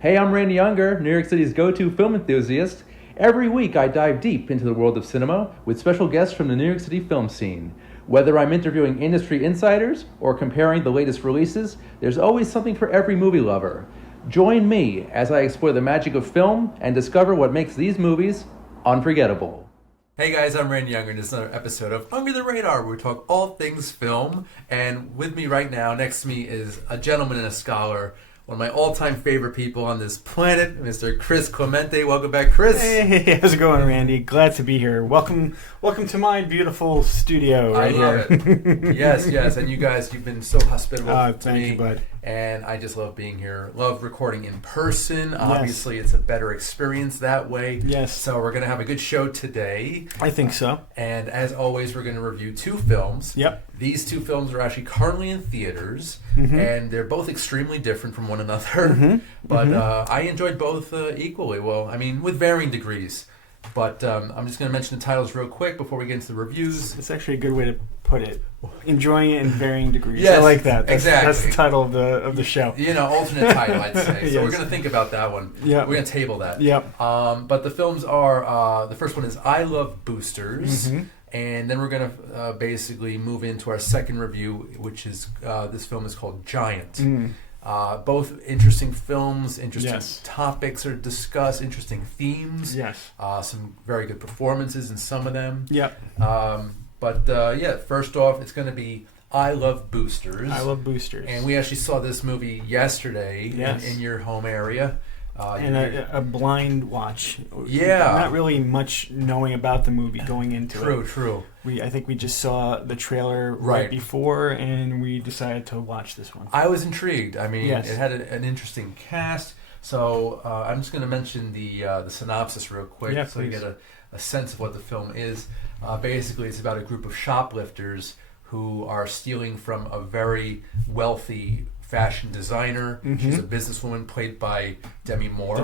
Hey, I'm Randy Unger, New York City's go-to film enthusiast. Every week I dive deep into the world of cinema with special guests from the New York City film scene. Whether I'm interviewing industry insiders or comparing the latest releases, there's always something for every movie lover. Join me as I explore the magic of film and discover what makes these movies unforgettable. Hey guys, I'm Randy Unger, and this is another episode of Unger the Radar, where we talk all things film. And with me right now, next to me, is a gentleman and a scholar, one of my all-time favorite people on this planet, Mr. Chris Clemente. Welcome back, Chris. Hey, how's it going, Randy? Glad to be here. Welcome to my beautiful studio right here. I love it. Yes, and you guys, you've been so hospitable to thank me. you, bud. And I just love being here. Love recording in person. Yes. Obviously, it's a better experience that way. Yes. So we're going to have a good show today. I think so. And as always, we're going to review two films. Yep. These two films are actually currently in theaters, and they're both extremely different from one another. But I enjoyed both equally. Well, I mean, with varying degrees. But I'm just going to mention the titles real quick before we get into the reviews. It's actually a good way to put it. Enjoying it in varying degrees. Yes, I like that. Exactly. That's the title of the show. You know, alternate title, I'd say. So Yes. we're going to think about that one. Yep. We're going to table that. Yep. But the films are, the first one is I Love Boosters. And then we're going to basically move into our second review, which is, this film is called Giant. Both interesting films, interesting topics are discussed, interesting themes. Yes. Some very good performances in some of them. Yep. First off, it's going to be I Love Boosters. I Love Boosters. And we actually saw this movie yesterday in your home area. And a blind watch. Yeah. Not really much knowing about the movie going into it. True. I think we just saw the trailer right before, and we decided to watch this one. I was intrigued. I mean, Yes. it had an interesting cast. So I'm just going to mention the synopsis real quick, so you get a sense of what the film is. Basically, it's about a group of shoplifters who are stealing from a very wealthy fashion designer. She's a businesswoman played by Demi Moore.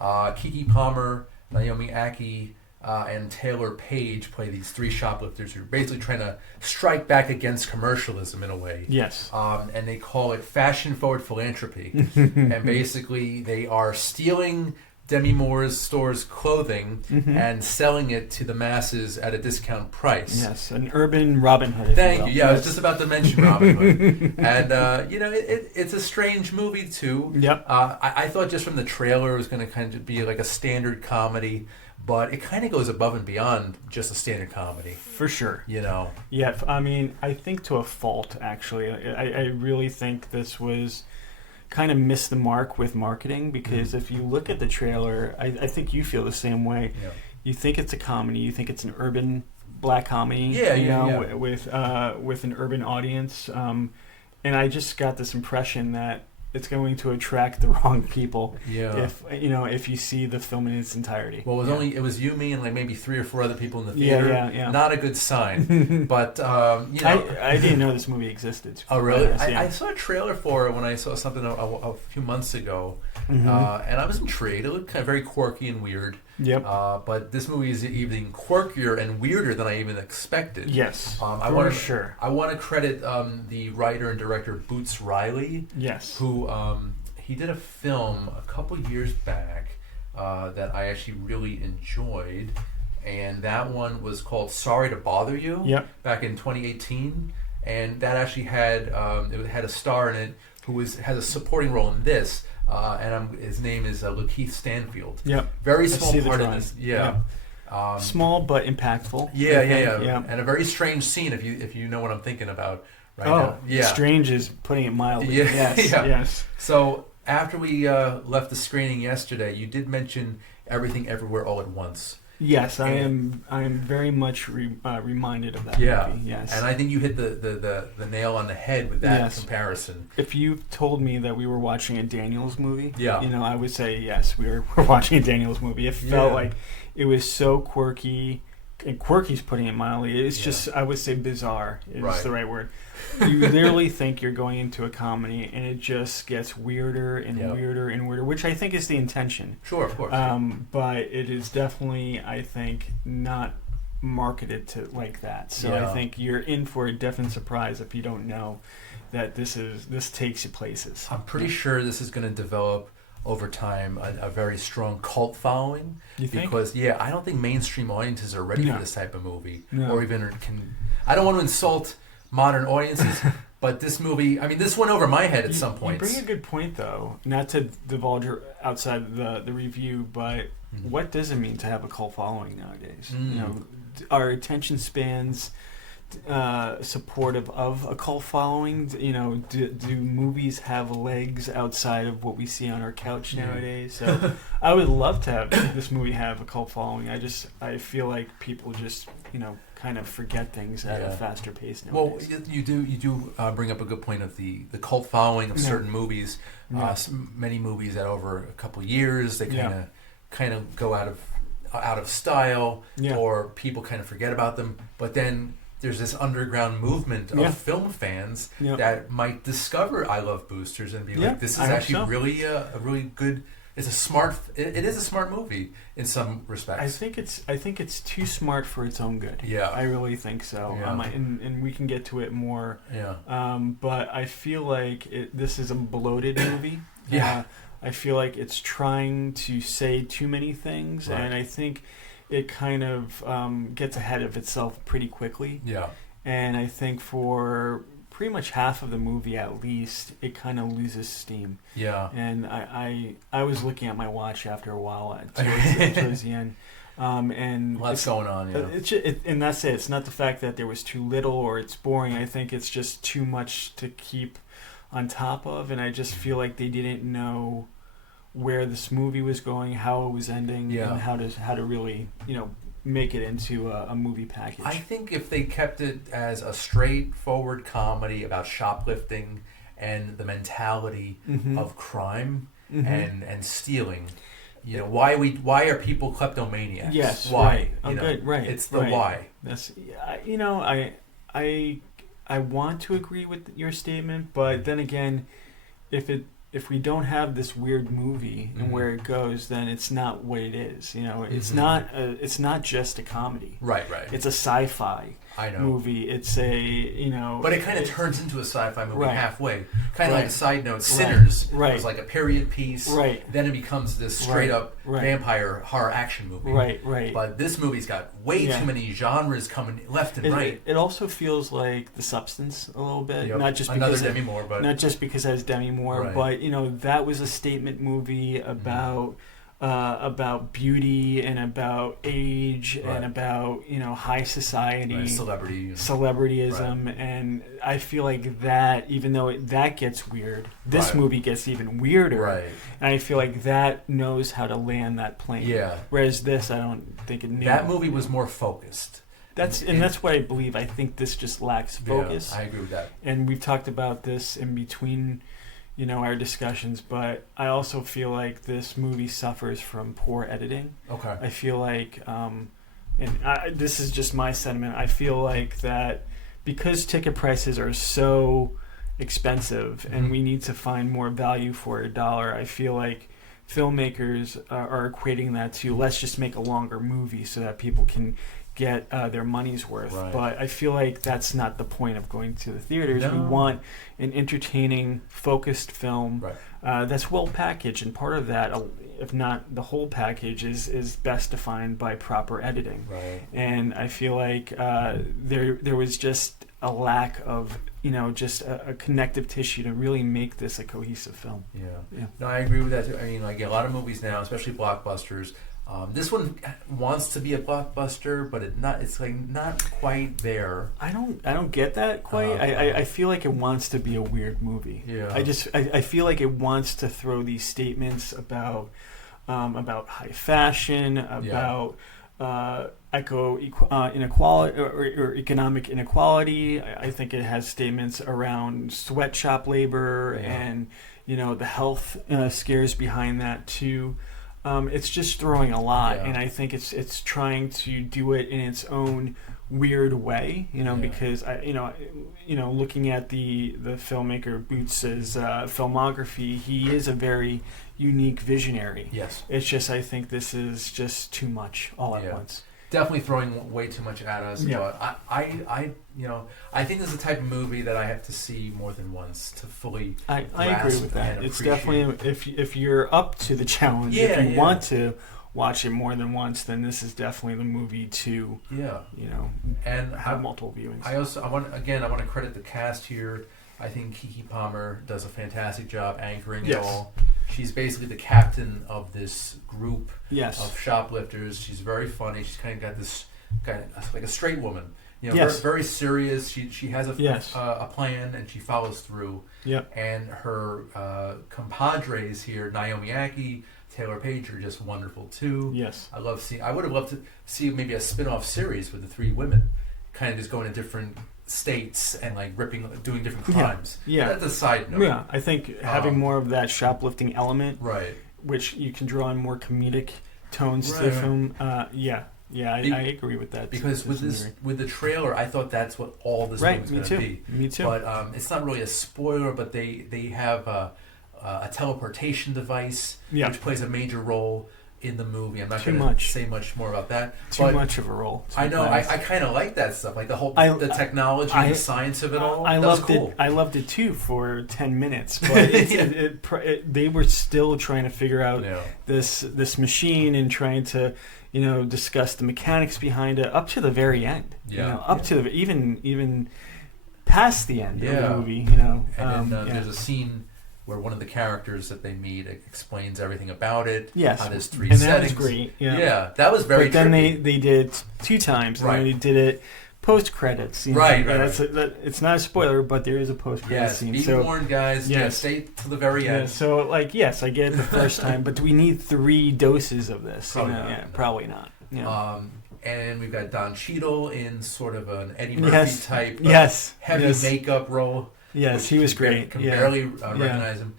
Keke Palmer, Naomi Ackie, and Taylor Page play these three shoplifters who are basically trying to strike back against commercialism in a way. Yes. And they call it fashion-forward philanthropy. And basically, they are stealing Demi Moore's store's clothing and selling it to the masses at a discount price. Yes, an urban Robin Hood. Thank you. Yeah, I was just about to mention Robin Hood. And, it's a strange movie, too. Yep. I thought just from the trailer it was going to kind of be like a standard comedy, but it kind of goes above and beyond just a standard comedy. For sure. You know? Yeah, I mean, I think to a fault, actually. I really think this was kind of missed the mark with marketing, because if you look at the trailer, I think you feel the same way. Yeah. You think it's a comedy, you think it's an urban black comedy, with an urban audience, and I just got this impression that it's going to attract the wrong people. Yeah. If you see the film in its entirety. Well, it was you, me, and like maybe 3 or 4 other people in the theater. Yeah. Not a good sign. But I didn't know this movie existed. Oh, really? I saw a trailer for it when I saw something a few months ago, and I was intrigued. It looked kind of very quirky and weird. Yep. But this movie is even quirkier and weirder than I even expected. Yes. I want to credit the writer and director Boots Riley. Yes. Who he did a film a couple years back that I actually really enjoyed, and that one was called Sorry to Bother You. Yep. Back in 2018, and that actually had it had a star in it who has a supporting role in this. His name is Lakeith Stanfield. Yep. Very small part in this. Yeah. Yep. Small but impactful. Yeah. And a very strange scene if you know what I'm thinking about right now. Yeah. Strange is putting it mildly. Yeah. Yes. So after we left the screening yesterday, you did mention Everything Everywhere All at Once. Yes, I am very much reminded of that movie. Yes. And I think you hit the nail on the head with that comparison. If you told me that we were watching a Daniels movie, yeah. I would say yes, we're watching a Daniels movie. It felt like it was so quirky, and quirky's putting it mildly. It's just, I would say bizarre is the right word. You literally think you're going into a comedy, and it just gets weirder and weirder and weirder, which I think is the intention. Sure, of course. But it is definitely, I think, not marketed to like that. So I think you're in for a definite surprise if you don't know that this takes you places. I'm pretty sure this is going to develop over time a very strong cult following. You think? Because I don't think mainstream audiences are ready for this type of movie, or even can. I don't want to insult modern audiences, but this movie, I mean, this went over my head at some point. You bring a good point, though. Not to divulge outside the review, but what does it mean to have a cult following nowadays? You know, are attention spans supportive of a cult following? You know, do movies have legs outside of what we see on our couch nowadays? So I would love to have this movie have a cult following. I feel like people just, you know, kind of forget things at a faster pace nowadays. Well, you do bring up a good point of the cult following of certain movies. Many movies that over a couple of years they kind of go out of style, or people kind of forget about them. But then there's this underground movement of film fans that might discover I Love Boosters and be like, this is actually really a really good. It's a smart. It is a smart movie in some respects. I think it's too smart for its own good. Yeah, I really think so. Yeah. And we can get to it more. Yeah. But I feel like this is a bloated movie. Yeah. I feel like it's trying to say too many things, and I think it kind of gets ahead of itself pretty quickly. Yeah. And I think for pretty much half of the movie at least, it kind of loses steam. Yeah. And I was looking at my watch after a while towards the end. And lots going on, and that's it. It's not the fact that there was too little or it's boring. I think it's just too much to keep on top of, and I just feel like they didn't know where this movie was going, how it was ending, and how to really, you know, make it into a movie package. I think if they kept it as a straightforward comedy about shoplifting and the mentality of crime and stealing, you know, why are people kleptomaniacs? Yes, why? Right. Good, right. It's the why. That's, you know, I want to agree with your statement, but then again, if we don't have this weird movie and where it goes, then it's not what it is. You know, it's not just a comedy. Right. It's a sci-fi movie. It's a, you know, but it kind of turns into a sci-fi movie halfway. Kind of like a side note, Sinners was like a period piece. Right. Then it becomes this straight up vampire horror action movie. Right. But this movie's got way too many genres coming left and right. It also feels like The Substance a little bit. Yep. Not just another because Demi Moore, but not just because it has Demi Moore, but you know, that was a statement movie about beauty and about age and about, you know, high society, celebrityism, and I feel like that, even though that gets weird, this movie gets even weirder, and I feel like that knows how to land that plane. Whereas this, I don't think it knew. That movie was more focused. That's what I believe. I think this just lacks focus. I agree with that. And we've talked about this in between, you know, our discussions, but I also feel like this movie suffers from poor editing. Okay. I feel like, this is just my sentiment, I feel like that because ticket prices are so expensive and we need to find more value for a dollar, I feel like filmmakers are equating that to, let's just make a longer movie so that people can get their money's worth. But I feel like that's not the point of going to the theaters. We want an entertaining, focused film that's well packaged, and part of that, if not the whole package, is best defined by proper editing. And I feel like there was just a lack of, you know, just a connective tissue to really make this a cohesive film. No, I agree with that too. I mean, like a lot of movies now, especially blockbusters, this one wants to be a blockbuster, but it's like not quite there. I don't get that quite. I feel like it wants to be a weird movie. I feel like it wants to throw these statements about high fashion, about inequality or economic inequality. I think it has statements around sweatshop labor and, you know, the health scares behind that too. It's just throwing a lot, and I think it's trying to do it in its own weird way, you know, because looking at the filmmaker Boots's filmography, he is a very unique visionary. Yes. It's just, I think this is just too much all at once. definitely throwing way too much at us. Yeah. But I think this is the type of movie that I have to see more than once to fully. I agree with that. It's definitely if you're up to the challenge, Yeah, if you want to watch it more than once, then this is definitely the movie to and have multiple viewings. I want to credit the cast here. I think Keke Palmer does a fantastic job anchoring it all. She's basically the captain of this group of shoplifters. She's very funny. She's kind of got this like a straight woman. Very, very serious. She has a plan and she follows through. Yep. And her compadres here, Naomi Ackie, Taylor Page, are just wonderful too. Yes. I would have loved to see maybe a spin-off series with the three women, kind of just going to different states and like doing different crimes. Yeah. That's a side note. Yeah, I think having more of that shoplifting element, right, which you can draw in more comedic tones to the film. I agree with that. Because with the trailer, I thought that's what all this movie was going to be. Me too. But it's not really a spoiler. But they have a teleportation device which plays a major role in the movie. I'm not going to say much more about that. Too much of a role. I know. I kind of like that stuff, like the technology, the science of it all. I loved it too for 10 minutes, but they were still trying to figure out this machine and trying to discuss the mechanics behind it up to the very end. To the even past the end of the movie. And then there's a scene where one of the characters that they meet explains everything about it. Yes. How there's 3 and settings. That was great. Yeah, that was very. But then they did 2 times. And then they did it post credits. Right. It's not a spoiler, but there is a post credit scene. Be warned, guys. Stay to the very end. So I get it the first time, but do we need 3 doses of this? Probably not. Probably not. Yeah. And we've got Don Cheadle in sort of an Eddie Murphy type heavy makeup role. Yes, he was great. Can barely recognize him.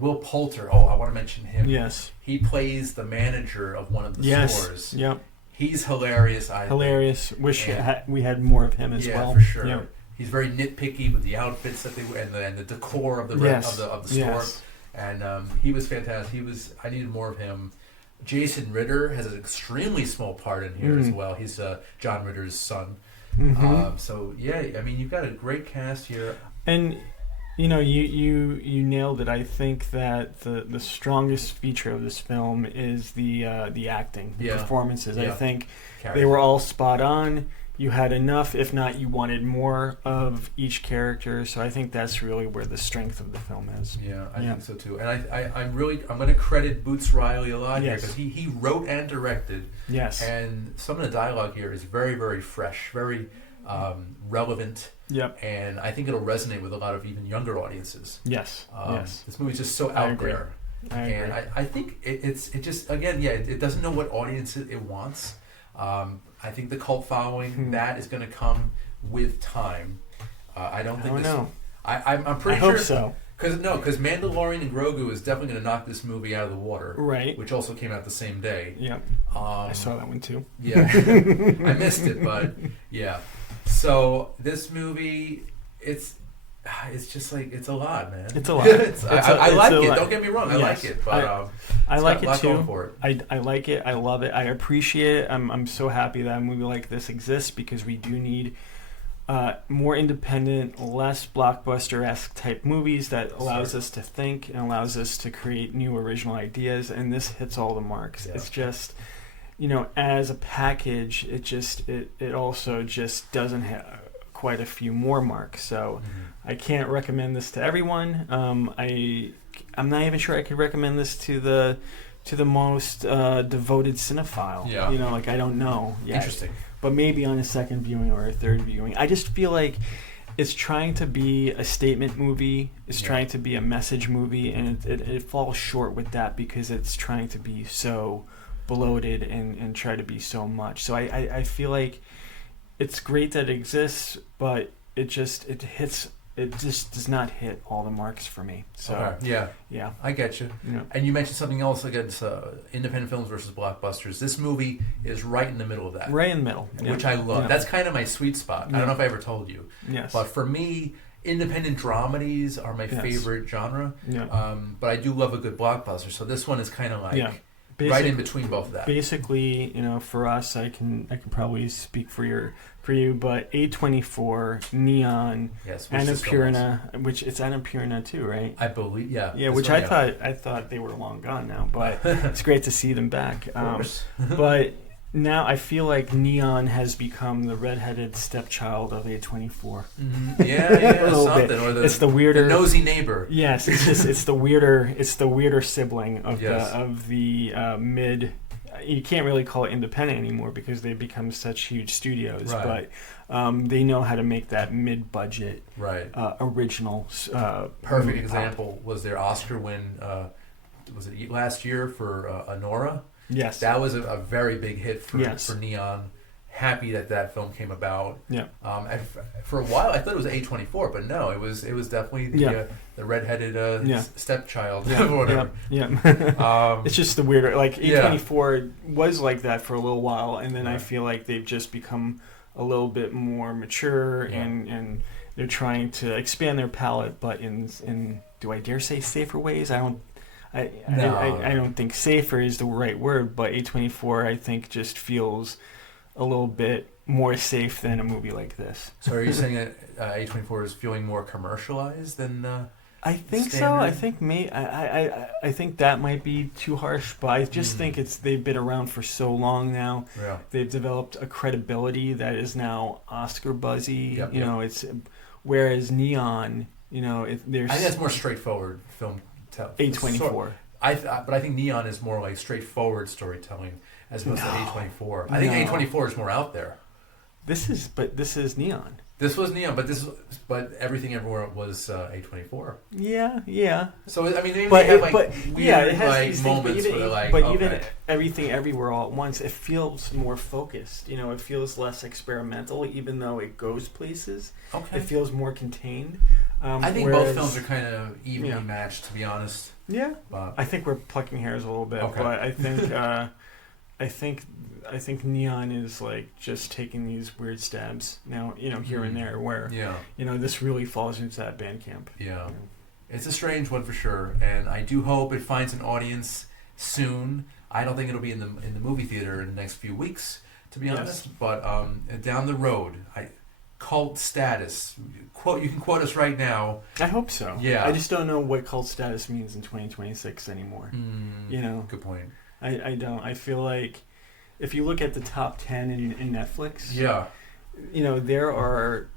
Will Poulter. Oh, I want to mention him. Yes. He plays the manager of one of the stores. Yep. He's hilarious. Hilarious. Wish we had more of him as well. Yeah, for sure. Yep. He's very nitpicky with the outfits that they wear and the decor of the store. Yes. And he was fantastic. I needed more of him. Jason Ritter has an extremely small part in here as well. He's John Ritter's son. You've got a great cast here, and you nailed it. I think that the strongest feature of this film is the acting, the performances. I think they were all spot on. You had enough, if not, you wanted more of each character. So I think that's really where the strength of the film is. Yeah, I think so too. And I'm going to credit Boots Riley a lot here because he wrote and directed. Yes. And some of the dialogue here is very, very fresh, very relevant. Yep. And I think it'll resonate with a lot of even younger audiences. Yes. This movie's just so out there. And I think it just, again, it doesn't know what audience it wants. I think the cult following that is going to come with time. I don't know. I'm pretty sure. I hope so. Because Mandalorian and Grogu is definitely going to knock this movie out of the water. Right. Which also came out the same day. Yeah. I saw that one too. Yeah. I missed it, but yeah. So this movie, it's just like, it's a lot, man. It's a lot. I like it. Don't get me wrong. I like it, but I like it too. For it. I like it. I love it. I appreciate it. I'm so happy that a movie like this exists because we do need more independent, less blockbuster-esque type movies that allows us to think and allows us to create new original ideas. And this hits all the marks. Yeah. It's just, as a package, it also just doesn't have quite a few more marks. So I can't recommend this to everyone. I'm not even sure I could recommend this to the most devoted cinephile. Yeah. I don't know yet. Interesting. But maybe on a second viewing or a third viewing. I just feel like it's trying to be a statement movie. It's trying to be a message movie, and it falls short with that because it's trying to be so bloated and try to be so much. So I feel like it's great that it exists, but it just does not hit all the marks for me. So yeah, I get you. And you mentioned something else against independent films versus blockbusters. This movie is right in the middle of that. Right in the middle, which I love. That's kind of my sweet spot. I don't know if I ever told you. Yes. But for me, independent dramedies are my favorite genre. Yeah. But I do love a good blockbuster. So this one is kind of like right in between both of that. Basically, for us, I can probably speak for you, but A24, Neon, Annapurna, which it's Annapurna too, right? I believe, yeah. Yeah, which I thought they were long gone now, but it's great to see them back. Of course. But now I feel like Neon has become the redheaded stepchild of A24. Mm-hmm. Yeah, something. Bit. Or it's the weirder, the nosy neighbor. Yes, it's the weirder sibling of the mid. You can't really call it independent anymore because they've become such huge studios, right. But they know how to make that mid-budget, right. Original. Perfect example was their Oscar win. Was it last year for Anora? Yes, that was a very big hit for Neon. Happy that film came about. Yeah. For a while, I thought it was A24, but no, it was definitely the redheaded stepchild or whatever. Yeah. It's just the weirder. Like A24 was like that for a little while, and then I feel like they've just become a little bit more mature, and they're trying to expand their palette, but in do I dare say safer ways? I don't think safer is the right word, but A24 I think just feels a little bit more safe than a movie like this. So are you saying that A24 is feeling more commercialized than I think standard? so. I think I think that might be too harsh, but I just think they've been around for so long now. Yeah. They've developed a credibility that is now Oscar buzzy. Yep, It's whereas Neon, there's I think that's more straightforward film. A24. But I think Neon is more like straightforward storytelling as opposed to A24. I think A24 is more out there. This is Neon. This was Neon, but Everything Everywhere was A24. Yeah. So I mean, they have weird it has these moments things, where like, but even Everything Everywhere all at once, it feels more focused. It feels less experimental, even though it goes places. Okay. It feels more contained. I think both films are kind of evenly matched, to be honest. Yeah, I think we're plucking hairs a little bit, but I think I think Neon is like just taking these weird stabs now, here and there, where this really falls into that Bandcamp. Yeah, it's a strange one for sure, and I do hope it finds an audience soon. I don't think it'll be in the movie theater in the next few weeks, to be honest. But down the road, cult status. You can quote us right now. I hope so. Yeah. I just don't know what cult status means in 2026 anymore. Good point. I don't. I feel like if you look at the top 10 in Netflix, there are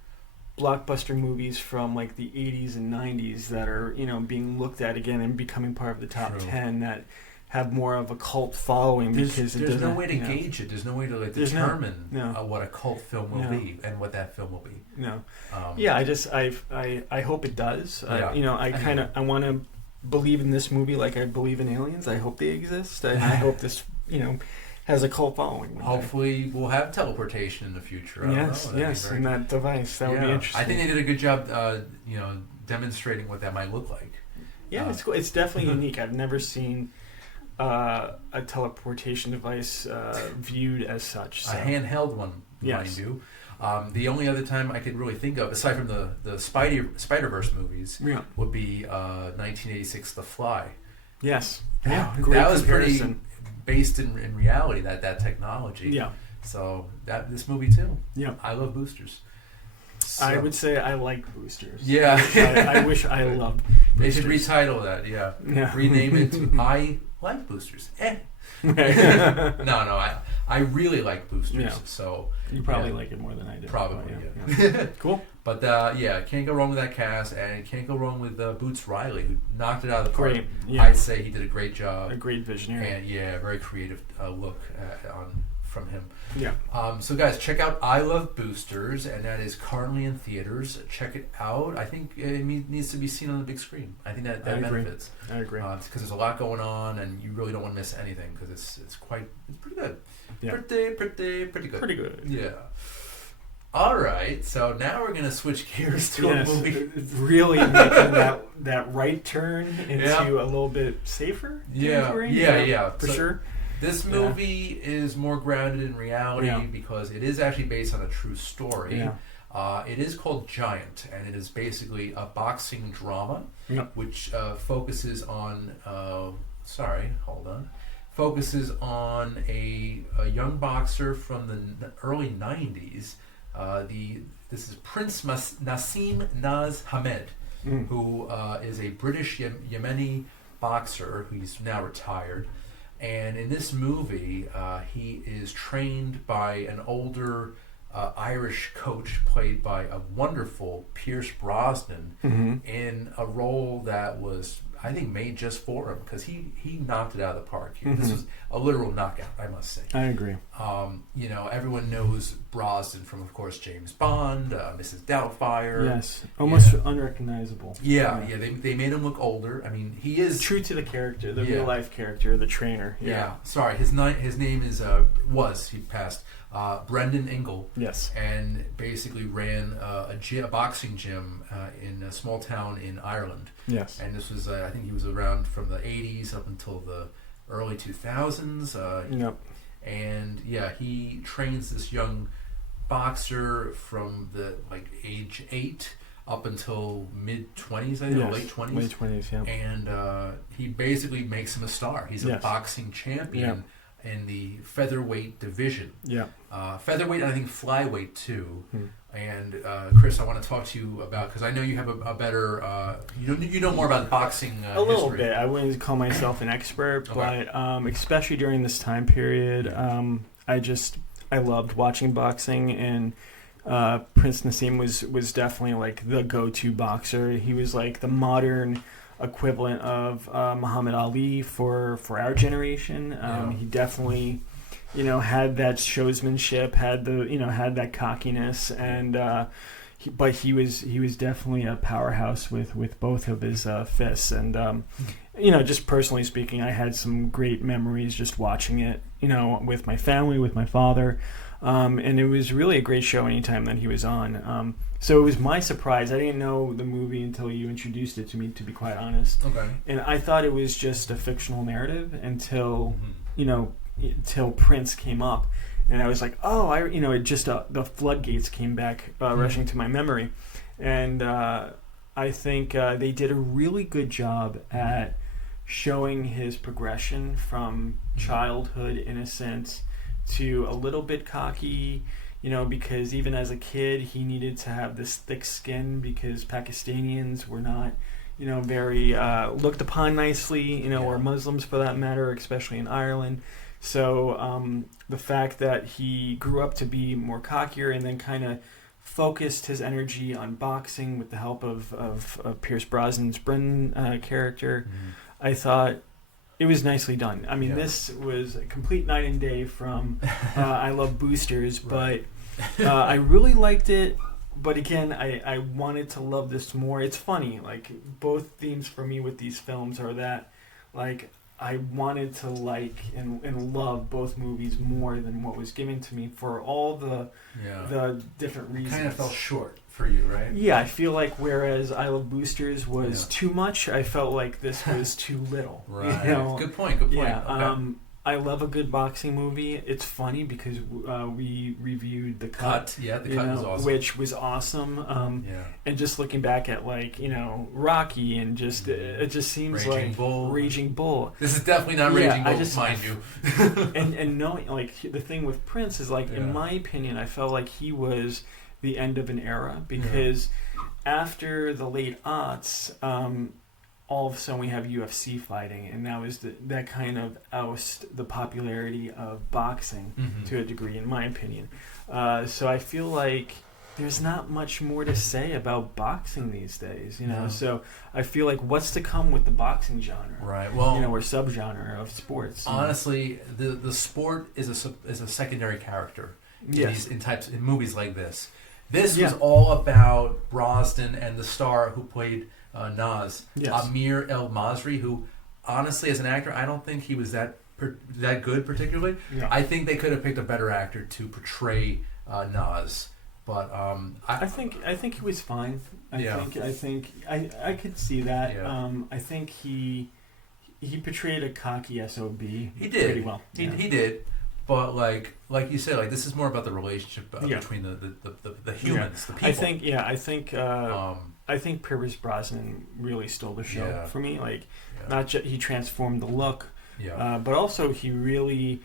blockbuster movies from like the 80s and 90s that are, being looked at again and becoming part of the top 10 that have more of a cult following because there's no way to gauge it. There's no way to determine what a cult film will be and what that film will be. No. I hope it does. I want to believe in this movie like I believe in aliens. I hope they exist. I hope this, has a cult following. Hopefully we'll have teleportation in the future. Yes, and that device. That would be interesting. I think they did a good job, demonstrating what that might look like. Yeah, it's cool. It's definitely unique. I've never seen a teleportation device viewed as such. So. A handheld one, mind you. The only other time I could really think of, aside from the Spider-Verse movies, would be 1986 The Fly. Yes. That was pretty based in reality, that technology. Yeah. So this movie too. Yeah. I love boosters. So. I would say I like boosters. Yeah. I wish I loved boosters. They should retitle that, yeah. Rename it to I Like Boosters. No, I really like boosters. Yeah. So you probably like it more than I do. Probably, yeah. Cool. But can't go wrong with that cast, and can't go wrong with Boots Riley, who knocked it out of the park. Great. Yeah. I'd say he did a great job. A great visionary. And very creative look from him. Yeah. So guys, check out I Love Boosters, and that is currently in theaters. Check it out. I think it needs to be seen on the big screen. I think that benefits. I agree. Because there's a lot going on, and you really don't want to miss anything because it's pretty good. Yeah. Pretty good. Pretty good. Yeah. All right, so now we're gonna switch gears to a movie. Really making that right turn into a little bit safer. Yeah, for sure. This movie is more grounded in reality because it is actually based on a true story. Yeah. It is called Giant, and it is basically a boxing drama, which focuses on. focuses on a young boxer from the early 90s. This is Prince Nassim Naz Hamed, who is a British Yemeni boxer who's now retired. And in this movie, he is trained by an older Irish coach played by a wonderful Pierce Brosnan in a role that was, I think, made just for him, because he knocked it out of the park here. This was a literal knockout, I must say. I agree. Everyone knows Brosnan from, of course, James Bond, Mrs. Doubtfire. Yes, almost unrecognizable. Yeah. They made him look older. I mean, he is true to the character, the real life character, the trainer. Yeah. Sorry, his name is he passed. Brendan Ingle. Yes. And basically ran a boxing gym in a small town in Ireland. Yes. And this was, I think he was around from the 80s up until the early 2000s. Yep. And he trains this young boxer from the age 8 up until mid 20s, I think, or late 20s. Late 20s, yeah. And he basically makes him a star. He's a boxing champion in the featherweight division. Yeah. Featherweight and I think flyweight too. And Chris, I want to talk to you about, because I know you have a better, you know more about boxing a little bit. I wouldn't call myself an expert, but especially during this time period, I loved watching boxing, and Prince Nassim was definitely like the go-to boxer. He was like the modern equivalent of Muhammad Ali for our generation. He definitely, had that showsmanship, had that cockiness, and but he was definitely a powerhouse with both of his fists. And just personally speaking, I had some great memories just watching it, with my family, with my father. And it was really a great show anytime that he was on. So it was my surprise. I didn't know the movie until you introduced it to me, to be quite honest. Okay. And I thought it was just a fictional narrative until, until Prince came up. And I was like, oh, it just, the floodgates came back rushing to my memory. And I think they did a really good job at showing his progression from childhood innocence to a little bit cocky, because even as a kid he needed to have this thick skin because Pakistanians were not, very looked upon nicely, or Muslims for that matter, especially in Ireland. So the fact that he grew up to be more cockier and then kind of focused his energy on boxing with the help of Pierce Brosnan's Brendan character, I thought it was nicely done. I mean, this was a complete night and day from I Love Boosters, but I really liked it. But again, I wanted to love this more. It's funny, like both themes for me with these films are that, like, I wanted to like and love both movies more than what was given to me for all the different reasons. Kind of fell short for you, right? Yeah, I feel like whereas I Love Boosters was too much, I felt like this was too little. Right. Good point. Yeah. Okay. I love a good boxing movie. It's funny because we reviewed The Cut. Yeah, The Cut was awesome. Which was awesome. And just looking back at Rocky and just it just seems Raging Bull. This is definitely not Raging Bull, mind you. and knowing the thing with Prince is in my opinion, I felt like he was the end of an era because after the late aughts, all of a sudden we have UFC fighting, and that was that kind of oust the popularity of boxing to a degree, in my opinion. So I feel like there's not much more to say about boxing these days, So I feel like what's to come with the boxing genre, right? Well, or subgenre of sports. Honestly, the sport is a secondary character in movies like this. This was all about Brosnan and the star who played Nas, Amir El Masri, who honestly, as an actor, I don't think he was that good particularly. Yeah. I think they could have picked a better actor to portray Nas, but I think he was fine. I think I could see that. Yeah. I think he portrayed a cocky SOB. He did pretty well. He did. But like you said, this is more about the relationship between the humans, the people. I think Pierce Brosnan really stole the show for me. Not just he transformed the look, Yeah. But also he really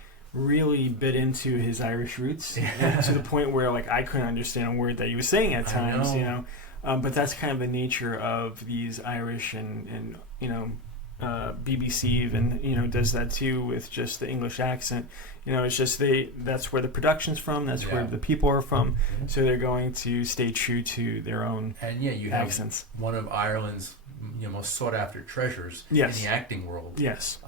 bit into his Irish roots to the point where like I couldn't understand a word that he was saying at times, you know. But that's kind of the nature of these Irish and you know, BBC even, you know, does that too with just the English accent. You know, it's just that's where the production's from, that's where the people are from, so they're going to stay true to their own accents. One of Ireland's most sought after treasures in the acting world. Yes.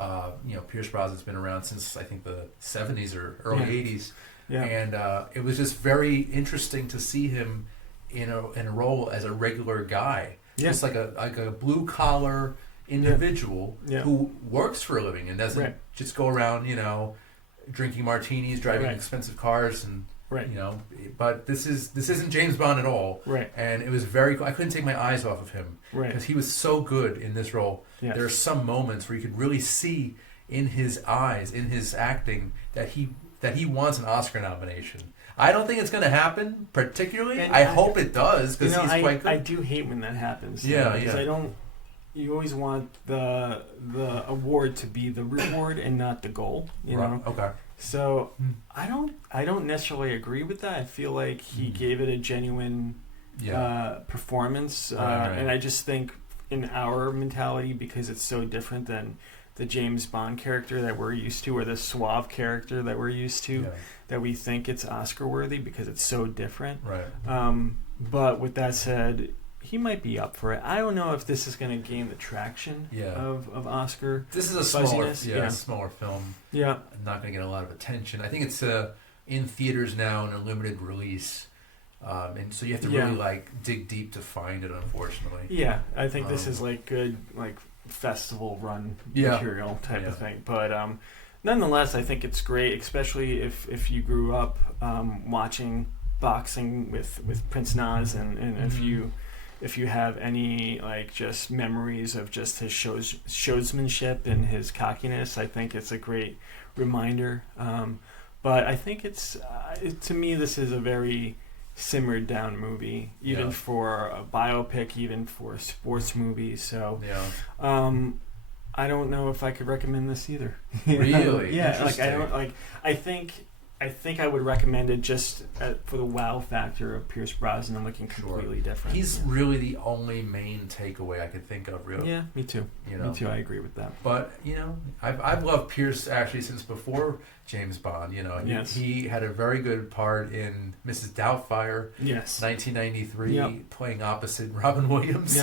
Pierce Brosnan's been around since I think the 70s or early 80s. Yeah. And it was just very interesting to see him in a role as a regular guy. Just like a blue collar individual who works for a living and doesn't just go around, drinking martinis, driving expensive cars, and But this isn't James Bond at all. Right. And it was I couldn't take my eyes off of him because he was so good in this role. Yes. There are some moments where you could really see in his eyes, in his acting, that he wants an Oscar nomination. I don't think it's going to happen, particularly. I hope it does, because he's quite good. I do hate when that happens. Because you always want the award to be the reward and not the goal. You know. Okay. So I don't necessarily agree with that. I feel like he gave it a genuine performance, and I just think in our mentality, because it's so different than the James Bond character that we're used to, or the suave character that we're used to, that we think it's Oscar worthy because it's so different. Right. But with that said, he might be up for it. I don't know if this is going to gain the traction of Oscar. This is a smaller film. Yeah. Not going to get a lot of attention. I think it's in theaters now in a limited release. And so you have to really dig deep to find it, unfortunately. Yeah, I think this is good festival run material type of thing. But nonetheless, I think it's great, especially if you grew up watching boxing with Prince Naz, and if you have any just memories of just his showsmanship and his cockiness, I think it's a great reminder. But I think to me, this is a very simmered down movie, even for a biopic, even for a sports movie. So I don't know if I could recommend this either. Really? Yeah. I think I would recommend it just for the wow factor of Pierce Brosnan looking completely different. He's really the only main takeaway I could think of, really. Yeah, me too. Me too. I agree with that. But I've loved Pierce actually since before James Bond. He had a very good part in Mrs. Doubtfire. Yes. 1993, playing opposite Robin Williams.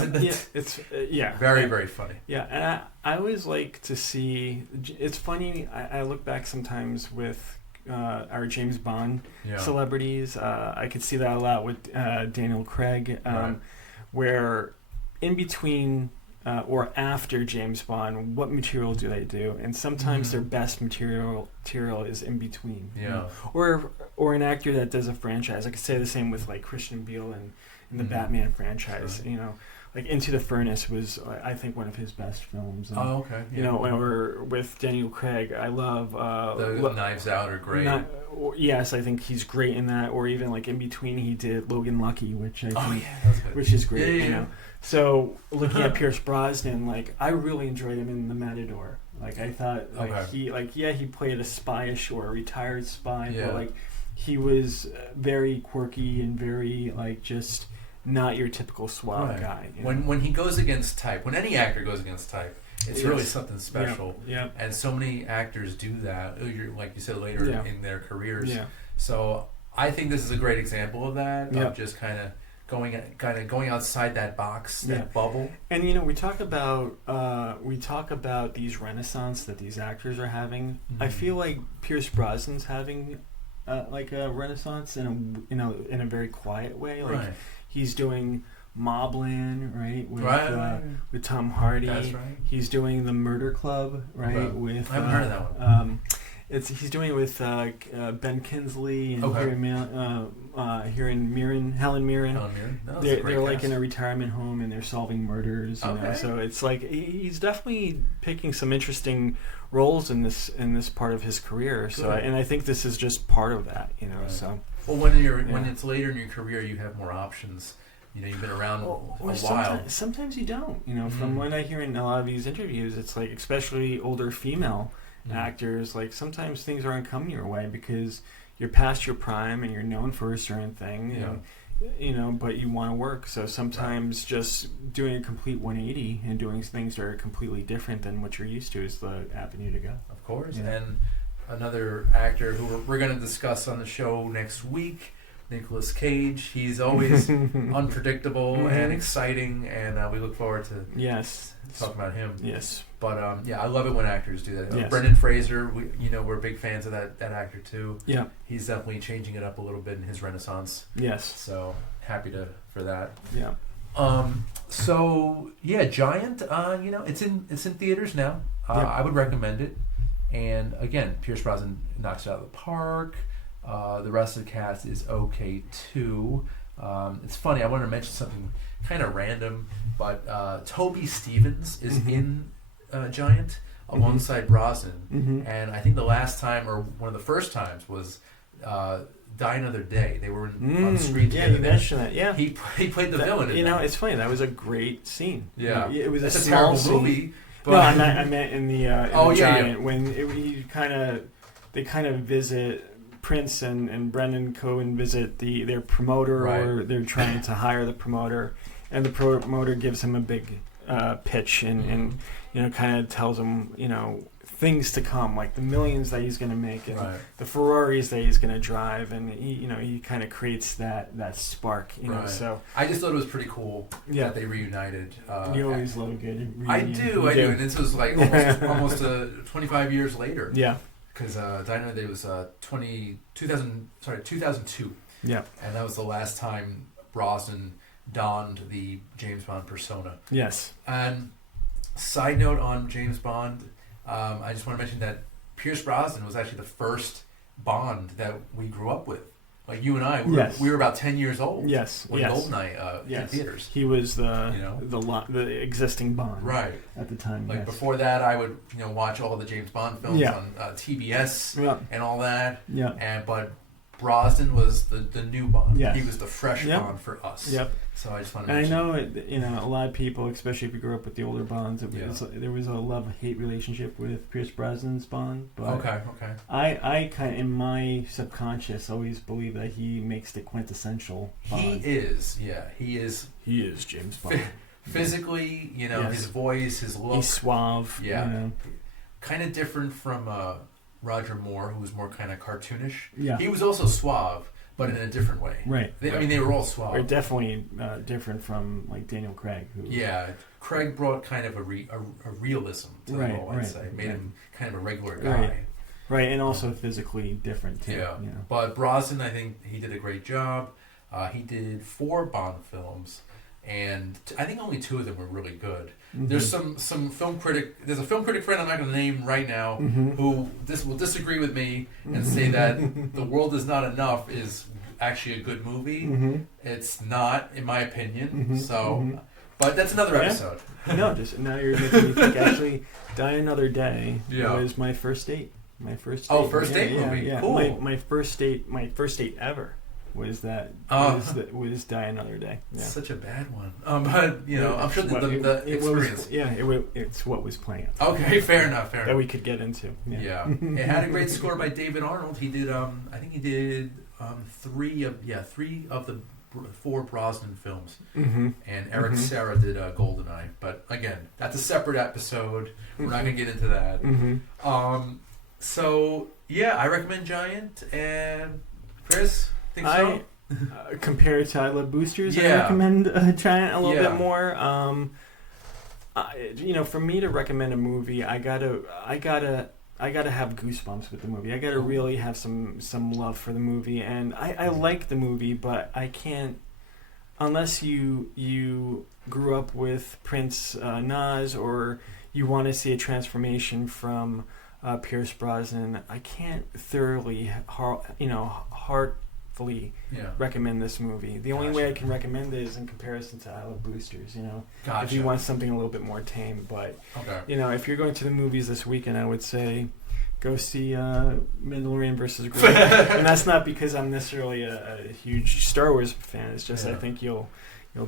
It's very, very funny. Yeah, and I always like to see. It's funny. I look back sometimes with our James Bond celebrities. I could see that a lot with Daniel Craig, where in between or after James Bond, what material do they do? And sometimes their best material is in between. Yeah. Or an actor that does a franchise. I could say the same with Christian Bale in the Batman franchise. Sure. Into the Furnace was, I think, one of his best films. And, okay. Yeah. Or with Daniel Craig, I love... the Knives Out are great. Yes, I think he's great in that. Or even, in between, he did Logan Lucky, which I think... that's good. Which is great, you know. So, looking at Pierce Brosnan, I really enjoyed him in The Matador. I thought, he played a spyish or a retired spy, but, he was very quirky and very, just... not your typical suave guy. When he goes against type, when any actor goes against type, it's really something special. Yeah. And so many actors do that, like you said, later in their careers. Yeah. So I think this is a great example of that, of just kind of going outside that box, that bubble. And we talk about these renaissance that these actors are having. Mm-hmm. I feel like Pierce Brosnan's having a renaissance in a very quiet way. He's doing Mobland, right? With Tom Hardy. That's right. He's doing The Murder Club, right? With I haven't heard of that one. He's doing it with Ben Kingsley and here in Helen Mirren. They're in a retirement home and they're solving murders. So it's he's definitely picking some interesting roles in this part of his career. So and I think this is just part of that. So. Well, when it's later in your career, you have more options. You've been around a while. Sometimes you don't. From what I hear in a lot of these interviews, it's especially older female actors, like sometimes things aren't coming your way because you're past your prime and you're known for a certain thing, and, but you want to work. So sometimes just doing a complete 180 and doing things that are completely different than what you're used to is the avenue to go. Of course. Yeah. And another actor who we're going to discuss on the show next week, Nicolas Cage. He's always unpredictable and exciting, and we look forward to talking about him. Yes. But I love it when actors do that. Yes. Brendan Fraser, we're big fans of that actor too. Yeah. He's definitely changing it up a little bit in his renaissance. Yes. So happy for that. Yeah. Giant. It's in theaters now. I would recommend it. And again, Pierce Brosnan knocks it out of the park. The rest of the cast is okay too. It's funny. I wanted to mention something kind of random, but Toby Stephens is in Giant alongside Brosnan, and I think the last time or one of the first times was Die Another Day. They were on the screen together. Yeah, you mentioned that. Yeah, he played the villain. It's funny. That was a great scene. Yeah, it was a small terrible movie. But no, I meant in the Giant when they kind of visit. Prince and Brendan Cohen visit their promoter, or they're trying to hire the promoter, and the promoter gives him a big pitch and kind of tells him things to come, like the millions that he's going to make and the Ferraris that he's going to drive, and he kind of creates that spark. So I just thought it was pretty cool that they reunited. You always love a good reunion. I do, and this was like almost 25 years later. Yeah. Because Die Another Day was 2002. Yeah. And that was the last time Brosnan donned the James Bond persona. Yes. And side note on James Bond, I just want to mention that Pierce Brosnan was actually the first Bond that we grew up with. Like you and I, we were about 10 years old. Yes. When GoldenEye in theaters. He was the existing Bond at the time. Like before that, I would watch all the James Bond films on TBS and all that. Yeah. But Brosnan was the new Bond. Yes. He was the fresh Bond for us. Yep. So I just want to mention. And I know a lot of people, especially if you grew up with the older Bonds, there was a love-hate relationship with Pierce Brosnan's Bond. But okay. I kind of, in my subconscious, always believe that he makes the quintessential Bond. He is James Bond. Physically, his voice, his look. He's suave. Yeah. Kind of different from Roger Moore, who was more kind of cartoonish. Yeah. He was also suave, but in a different way. Right. They were all suave. They're definitely different from like Daniel Craig. Craig brought kind of a realism to the role, I'd say. Made him kind of a regular guy. Right, and also physically different too. Yeah. But Brosnan, I think he did a great job. He did 4 Bond films, and I think only 2 of them were really good. Mm-hmm. There's some film critic. There's a film critic friend I'm not going to name right now who will disagree with me and say that The World Is Not Enough is actually a good movie. It's not, in my opinion. But that's another episode. No, just now you're making me think. Actually, Die Another Day was my first date. First date movie. Yeah. Cool. My first date ever. Was Die Another Day. Yeah. Such a bad one. But I'm sure the experience. It's what was planned. Okay, fair enough. That we could get into. Yeah. It had a great score by David Arnold. He did. I think he did 3 of the 4 Brosnan films. And Eric Serra did GoldenEye. But again, that's a separate episode. We're not gonna get into that. I recommend Giant. And Chris. So? Compared to I Love Boosters, I recommend Giant a little bit more. For me to recommend a movie, I gotta have goosebumps with the movie. I gotta really have some love for the movie, and I like the movie, but I can't unless you grew up with Prince Nas or you want to see a transformation from Pierce Brosnan. I can't thoroughly recommend this movie. The only way I can recommend it is in comparison to I Love Boosters, if you want something a little bit more tame. But if you're going to the movies this weekend, I would say go see Mandalorian vs. Grogu. And that's not because I'm necessarily a huge Star Wars fan. It's just I think you'll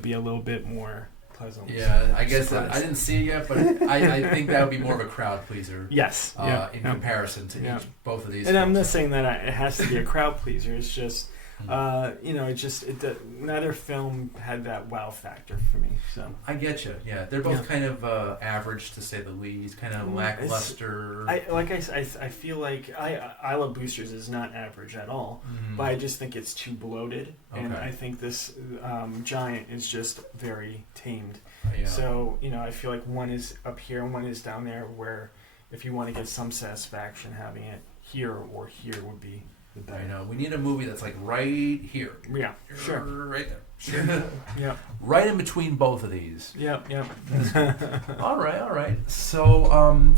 be a little bit more pleasantly. Yeah, I guess surprised. I didn't see it yet, but I think that would be more of a crowd pleaser. Yes. In comparison to both of these. And I'm not films. saying that it has to be a crowd pleaser. It's just, neither film had that wow factor for me. So I get you. Yeah, they're both kind of average to say the least, kind of lackluster. I feel like I Love Boosters is not average at all, but I just think it's too bloated, and I think this Giant is just very tamed. So I feel like one is up here and one is down there. Where if you want to get some satisfaction, having it here or here would be the better. I know. We need a movie that's like right here. Yeah, sure. Right there. Sure. Yeah. Right in between both of these. Yep. All right. So,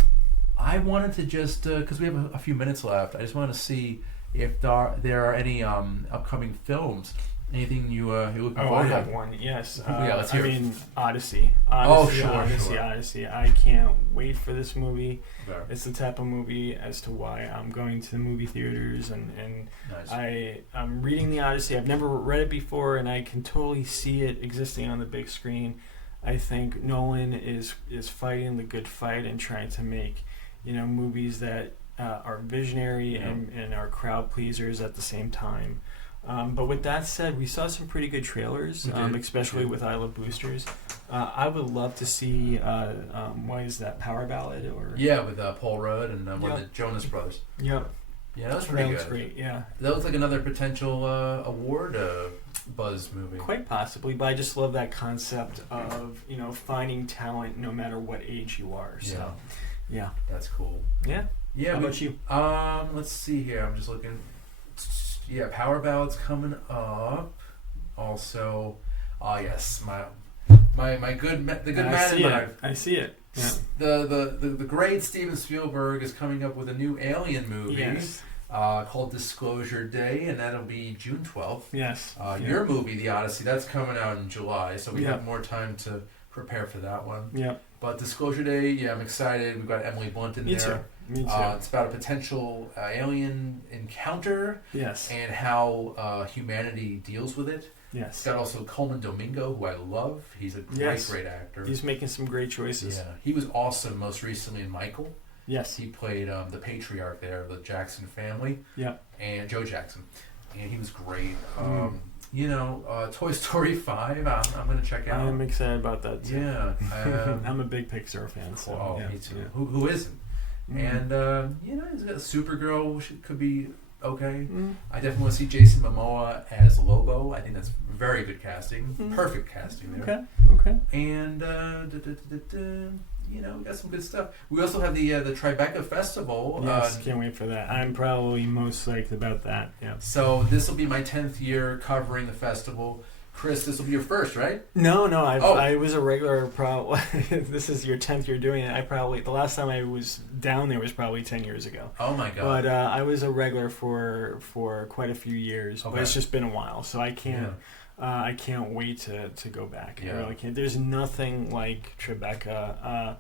I wanted to just because we have a few minutes left. I just want to see if there are any upcoming films. Anything you looking forward to? I have one. Yes. Let's hear it. Odyssey. Odyssey. I can't wait for this movie. Okay. It's the type of movie as to why I'm going to the movie theaters, and Nice. I'm reading the Odyssey. I've never read it before, and I can totally see it existing on the big screen. I think Nolan is fighting the good fight and trying to make movies that are visionary and are crowd pleasers at the same time. But with that said, we saw some pretty good trailers, especially with I Love Boosters. I would love to see, what is that, Power Ballad? With Paul Rudd and one of the Jonas Brothers. Yep. Yeah, that was pretty good. That was great, yeah. That looks like another potential award buzz movie. Quite possibly, but I just love that concept of, finding talent no matter what age you are. So, yeah. That's cool. Yeah. Yeah. How about you? Let's see here. I'm just looking. Yeah, Power Ballad's coming up. Also, yes, my good man in my. I see it. Yeah. The great Steven Spielberg is coming up with a new Alien movie called Disclosure Day, and that'll be June 12th. Yes. Your movie, The Odyssey, that's coming out in July, so we have more time to prepare for that one. Yeah. But Disclosure Day, I'm excited. We've got Emily Blunt in there. Me too. It's about a potential alien encounter. Yes. And how humanity deals with it. Yes. It's got also Coleman Domingo, who I love. He's a great actor. He's making some great choices. Yeah. He was awesome most recently in Michael. Yes. He played the patriarch there of the Jackson family. Yeah. And Joe Jackson. And he was great. Toy Story 5, I'm going to check out. I'm excited about that too. Yeah. I'm a big Pixar fan. So, me too. Yeah. Who isn't? And, he's got Supergirl, which could be okay. I definitely want to see Jason Momoa as Lobo. I think that's very good casting. Perfect casting there. Okay. And, we got some good stuff. We also have the Tribeca Festival. Yes, can't wait for that. I'm probably most psyched about that. Yeah. So this will be my 10th year covering the festival. Chris, this will be your first, right? No, I was a regular. This is your 10th year doing it. The last time I was down there was probably 10 years ago. Oh my god! But I was a regular for quite a few years. Okay. But it's just been a while, so I can't. I can't wait to go back. I really can't. There's nothing like Tribeca.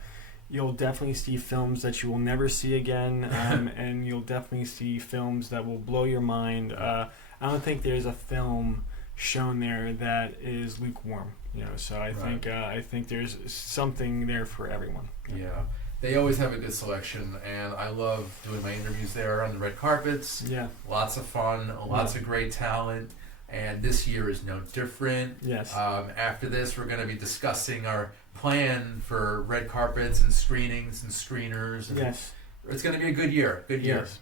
You'll definitely see films that you will never see again, and you'll definitely see films that will blow your mind. I don't think there's a film shown there that is lukewarm, so I think there's something there for everyone. Yeah, they always have a good selection, and I love doing my interviews there on the red carpets. Yeah, lots of fun, lots of great talent, and this year is no different. Yes. After this, we're going to be discussing our plan for red carpets and screenings and screeners. And yes. It's going to be a good year. Yes.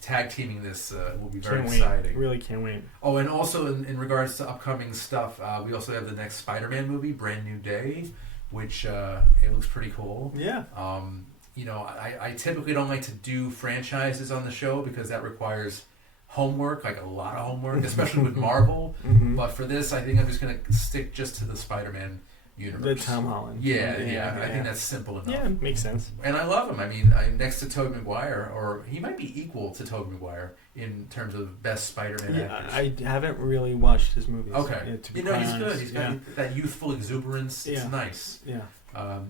Tag teaming this will be very can't exciting. Wait. Really can't wait. Oh, and also in regards to upcoming stuff, we also have the next Spider-Man movie, Brand New Day, which it looks pretty cool. Yeah. I typically don't like to do franchises on the show because that requires homework, like a lot of homework, especially with Marvel. But for this, I think I'm just going to stick just to the Spider-Man universe. The Tom Holland. Yeah. I think that's simple enough. Yeah, makes sense. And I love him. I mean, next to Tobey Maguire, or he might be equal to Tobey Maguire in terms of best Spider-Man actors. I haven't really watched his movies. Okay. He's good. He's got that youthful exuberance. It's nice. Yeah.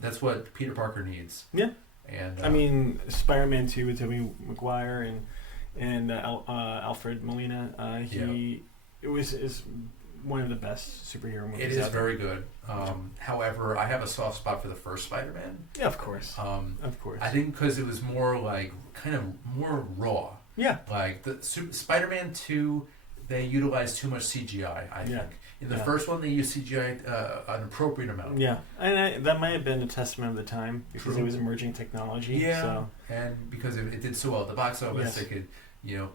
That's what Peter Parker needs. Yeah. And I mean, Spider-Man 2 with Tobey Maguire and Alfred Molina. It was one of the best superhero movies. It is very good. However, I have a soft spot for the first Spider-Man. Yeah, of course. Of course. I think because it was more like kind of more raw. Yeah. Like the Spider-Man 2, they utilized too much CGI. I think in the first one they used CGI an appropriate amount. Yeah, and that might have been a testament of the time because it was emerging technology. Yeah, so. and because it did so well at the box office, Yes. they could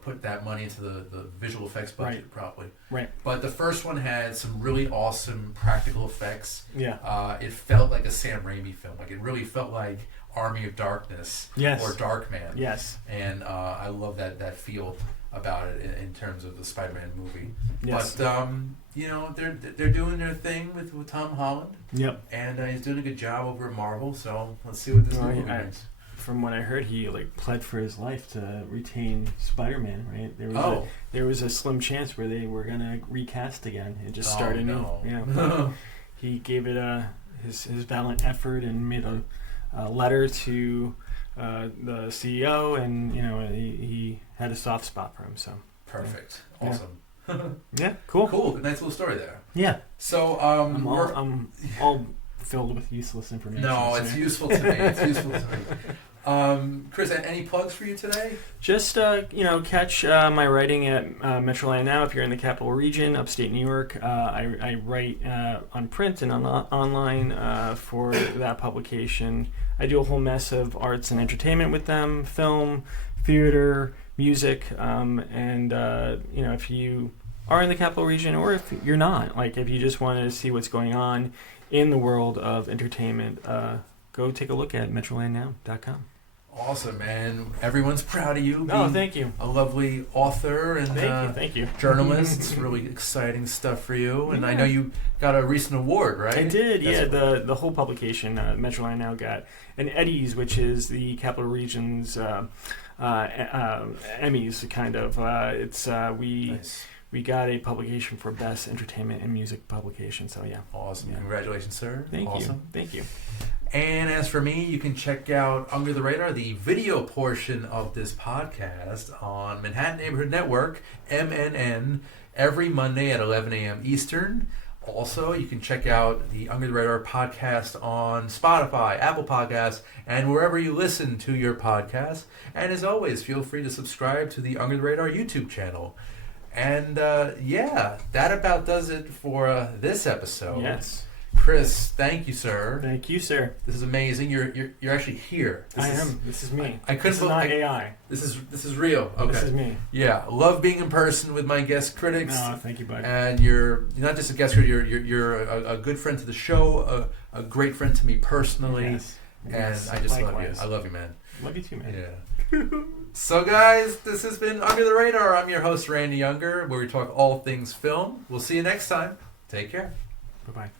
put that money into the visual effects budget probably. Right. But the first one had some really awesome practical effects. Yeah. It felt like a Sam Raimi film. Like it really felt like Army of Darkness or Darkman. Yes. And I love that feel about it in terms of the Spider-Man movie. Yes. But they're doing their thing with Tom Holland. Yep. And he's doing a good job over at Marvel. So let's see what this movie brings. From what I heard, he pled for his life to retain Spider-Man. Right? There was a slim chance where they were gonna recast again and just start anew. No. Yeah. He gave it his valiant effort and made a letter to the CEO, and he had a soft spot for him. So perfect, awesome. Yeah, cool. Nice little story there. Yeah. So I'm all filled with useless information. No, it's useful to me. It's useful to me. Chris, any plugs for you today? Just catch my writing at Metroland Now if you're in the Capital Region, upstate New York. I write on print and online for that publication. I do a whole mess of arts and entertainment with them: film, theater, music, and if you are in the Capital Region, or if you're not, if you just want to see what's going on in the world of entertainment, go take a look at metrolandnow.com. Awesome, man. Everyone's proud of you. Oh, thank you. A lovely author and thank you. journalist. It's really exciting stuff for you. And I know you got a recent award, right? I did, the whole publication, Metroland Now, got an Eddies, which is the Capital Region's Emmys, kind of. Nice. We got a publication for Best Entertainment and Music Publication, so yeah. Awesome. Yeah. Congratulations, sir. Thank you. And as for me, you can check out Unger the Radar, the video portion of this podcast on Manhattan Neighborhood Network, MNN, every Monday at 11 a.m. Eastern. Also, you can check out the Unger the Radar podcast on Spotify, Apple Podcasts, and wherever you listen to your podcasts. And as always, feel free to subscribe to the Unger the Radar YouTube channel. And that about does it for this episode. Yes. Chris, thank you, sir. Thank you, sir. This is amazing. You're actually here. This is me. I couldn't. This is not AI. This is real. Okay. This is me. Yeah, love being in person with my guest critics. No, thank you, bud. And you're not just a guest critic. You're a good friend to the show. A great friend to me personally. Yes. And Yes. I just Likewise. love you. I love you, man. Love you too, man. Yeah. So, guys, this has been Under the Radar. I'm your host, Randy Unger, where we talk all things film. We'll see you next time. Take care. Bye-bye.